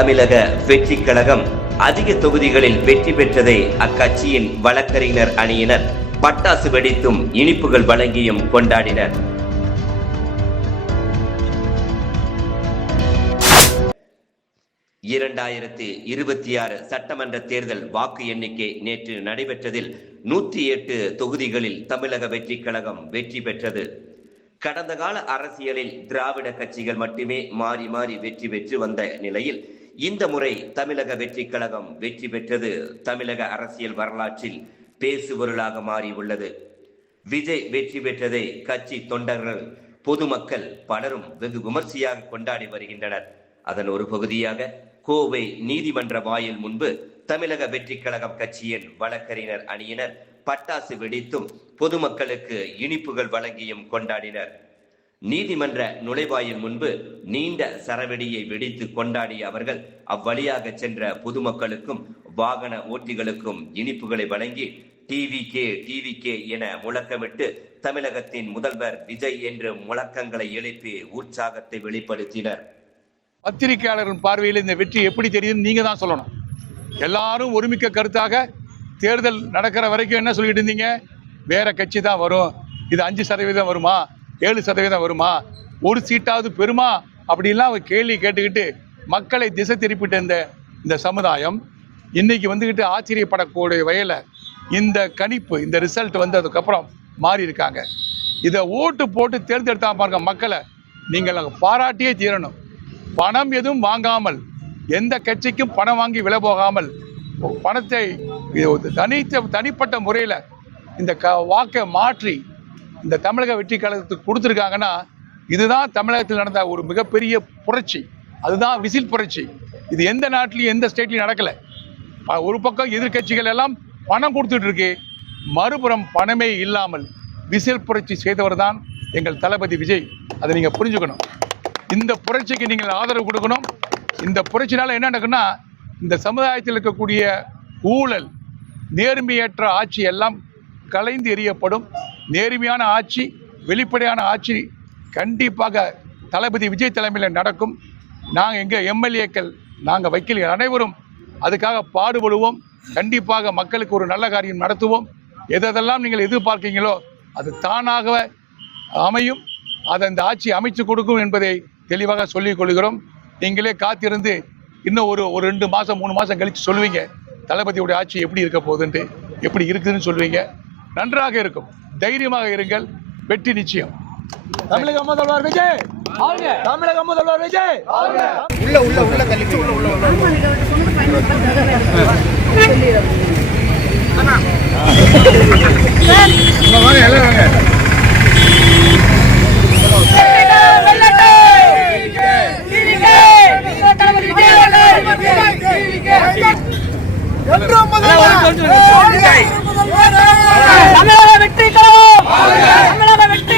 தமிழக வெற்றி கழகம் அதிக தொகுதிகளில் வெற்றி பெற்றதை அக்கட்சியின் வழக்கறிஞர் அணியினர் பட்டாசு வெடித்தும் இனிப்புகள் வழங்கியும் கொண்டாடினர். இரண்டாயிரத்து 26 சட்டமன்ற தேர்தல் வாக்கு எண்ணிக்கை நேற்று நடைபெற்றதில் 108 தொகுதிகளில் தமிழக வெற்றி கழகம் வெற்றி பெற்றது. கடந்த கால அரசியலில் திராவிட கட்சிகள் மட்டுமே மாறி மாறி வெற்றி பெற்று வந்த நிலையில் இந்த முறை தமிழக வெற்றி கழகம் வெற்றி பெற்றது தமிழக அரசியல் வரலாற்றில் பேசுபொருளாக மாறி உள்ளது. விஜய் வெற்றி பெற்றதை கட்சி தொண்டர்கள், பொதுமக்கள் பலரும் வெகு விமர்சையாக கொண்டாடி வருகின்றனர். அதன் ஒரு பகுதியாக கோவை நீதிமன்ற வாயில் முன்பு தமிழக வெற்றி கழகம் கட்சியின் வழக்கறிஞர் அணியினர் பட்டாசு வெடித்தும் பொதுமக்களுக்கு இனிப்புகள் வழங்கியும் கொண்டாடினர். நீதிமன்ற நுழைவாயில் முன்பு நீண்ட சரவெடியை வெடித்து கொண்டாடிய அவர்கள் அவ்வழியாக சென்ற பொதுமக்களுக்கும் வாகன ஓட்டிகளுக்கும் இனிப்புகளை வழங்கி டிவிகே என முழக்கமிட்டு தமிழகத்தின் முதல்வர் விஜய் என்று முழக்கங்களை எழுப்பி உற்சாகத்தை வெளிப்படுத்தினர். பத்திரிகையாளர்கள் பார்வையில் இந்த வெற்றி எப்படி தெரியுதுன்னு நீங்க தான் சொல்லணும். எல்லாரும் ஒருமிக்க கருத்தாக தேர்தல் நடக்கிற வரைக்கும் என்ன சொல்லிட்டு இருந்தீங்க? வேற கட்சி தான் வரும், இது 5% வருமா, 7% வருமா, ஒரு சீட்டாவது பெருமா அப்படின்லாம் கேள்வி கேட்டுக்கிட்டு மக்களை திசை திருப்பிட்டு இந்த சமுதாயம் இன்னைக்கு வந்துக்கிட்டு ஆச்சரியப்படக்கூடிய வகையில் இந்த கணிப்பு, இந்த ரிசல்ட் வந்ததுக்கப்புறம் மாறி இருக்காங்க. இதை ஓட்டு போட்டு தேர்ந்தெடுத்தா பாருங்க மக்களை நீங்கள் பாராட்டியே தீரணும். பணம் எதுவும் வாங்காமல், எந்த கட்சிக்கும் பணம் வாங்கி விலை போகாமல், பணத்தை தனிப்பட்ட முறையில் இந்த வாக்கை மாற்றி இந்த தமிழக வெற்றி கழகத்துக்கு கொடுத்துருக்காங்கன்னா இதுதான் தமிழகத்தில் நடந்த ஒரு மிகப்பெரிய புரட்சி. அதுதான் விசில் புரட்சி. இது எந்த நாட்டிலையும் எந்த ஸ்டேட்லையும் நடக்கலை. ஒரு பக்கம் எதிர்கட்சிகள் எல்லாம் பணம் கொடுத்துட்டு இருக்கு, மறுபுறம் பணமே இல்லாமல் விசில் புரட்சி செய்தவர் தான் எங்கள் தளபதி விஜய். அதை நீங்கள் புரிஞ்சுக்கணும். இந்த புரட்சிக்கு நீங்கள் ஆதரவு கொடுக்கணும். இந்த புரட்சினால என்ன நடக்குன்னா இந்த சமுதாயத்தில் இருக்கக்கூடிய ஊழல், நேர்மையற்ற ஆட்சி எல்லாம் கலைந்து எறியப்படும். நேர்மையான ஆட்சி, வெளிப்படையான ஆட்சி கண்டிப்பாக தளபதி விஜய் தலைமையில் நடக்கும். நாங்கள் எங்கள் எம்எல்ஏக்கள், நாங்கள் வக்கீல்கள் அனைவரும் அதுக்காக பாடுபடுவோம். கண்டிப்பாக மக்களுக்கு ஒரு நல்ல காரியம் நடத்துவோம். எதெல்லாம் நீங்கள் எதிர்பார்க்கீங்களோ அது தானாக அமையும். அதை இந்த ஆட்சி அமைச்சு கொடுக்கும் என்பதை தெளிவாக சொல்லிக் கொள்கிறோம். நீங்களே காத்திருந்து இன்னும் ஒரு 2 மாதம் 3 மாதம் கழித்து சொல்லுவீங்க தளபதியுடைய ஆட்சி எப்படி இருக்க போகுதுன்ட்டு. எப்படி இருக்குதுன்னு சொல்லுவீங்க. நன்றாக இருக்கும். தைரியமாக இருங்கள். வெற்றி நிச்சயம். தமிழக முதல்வர் விஜய், தமிழக முதல்வர் விஜய். உள்ள தள்ளிட்டு தமிழக வெற்றி கழகம், தமிழக வெற்றி